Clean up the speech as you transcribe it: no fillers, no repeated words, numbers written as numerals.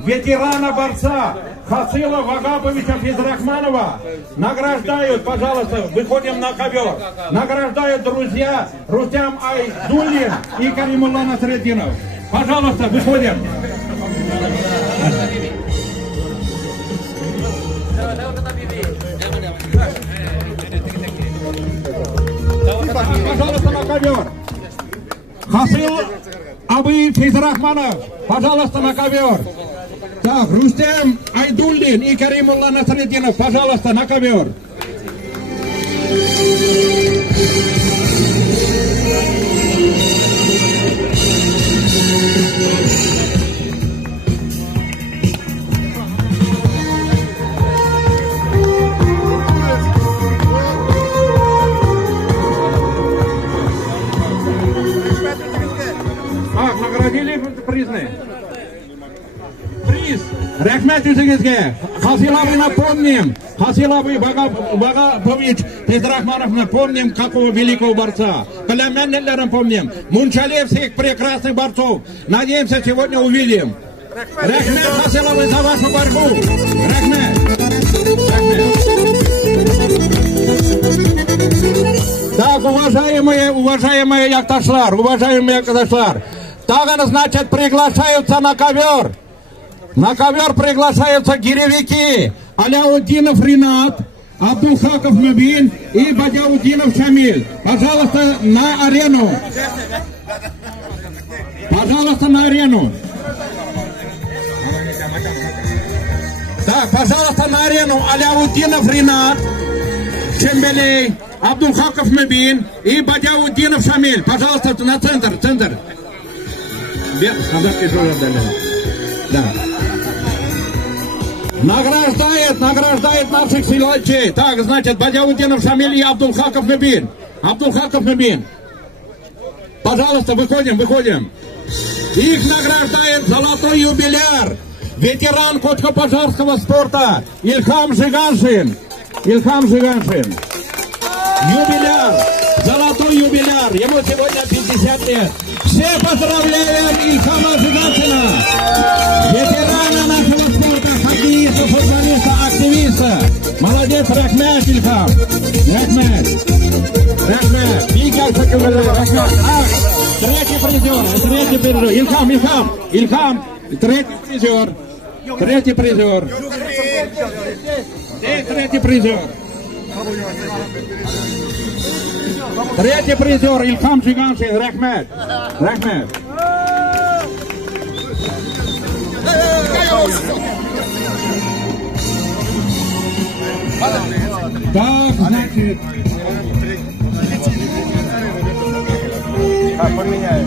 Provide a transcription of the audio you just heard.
Ветерана-борца Хасила Вагаповича Физрахманова награждают, пожалуйста, выходим на ковер, награждают друзья Рустам Айдуллин и Каримулла Насреддинов. Пожалуйста, выходим. Пожалуйста, на ковер. Хасил Абы Физрахманов, пожалуйста, на ковер. Так, Рустам Айдуллин и Каримулла Насреддинов, пожалуйста, на ковер. Наградили призны. Приз. Рахмет Юзегизге. Хасилабы напомним. Хасилабы Вагапович Физрахманов напомним, какого великого борца. Племенникам помним. Мунчале всех прекрасных борцов. Надеемся, сегодня увидим. Рахмет Хасилабы за вашу борьбу. Рахмет. Так, уважаемые якташлар, так, значит, приглашаются на ковер. На ковер приглашаются гиревики Аляуддинов Ринат, Абдулхаков Мубин и Бадяуддинов Шамиль. Пожалуйста, на арену. Пожалуйста, на арену. Так, пожалуйста, на арену Аляуддинов Ринат, Шембелей, Абдулхаков Мубин и Бадяуддинов Шамиль. Пожалуйста, на центр. Да. Награждает наших силачей. Так, значит, Бадяуддинов Шамиль и Абдулхаков Мубин. Пожалуйста, выходим. Их награждает золотой юбиляр, ветеран конно-пожарского спорта Ильхам Жиганшин. Юбиляр, золотой юбиляр. Ему сегодня 50 лет. Все поздравляем Ильхама Жиганшина, ветерана нашего спорта, хоккеиста, футболиста, активиста. Молодец, Рахмет, Ильхам. Рахмет. Третий призер. Ильхам. Третий призер Ильхам Жиганшин. Рахмет. Так, значит. Поменяем.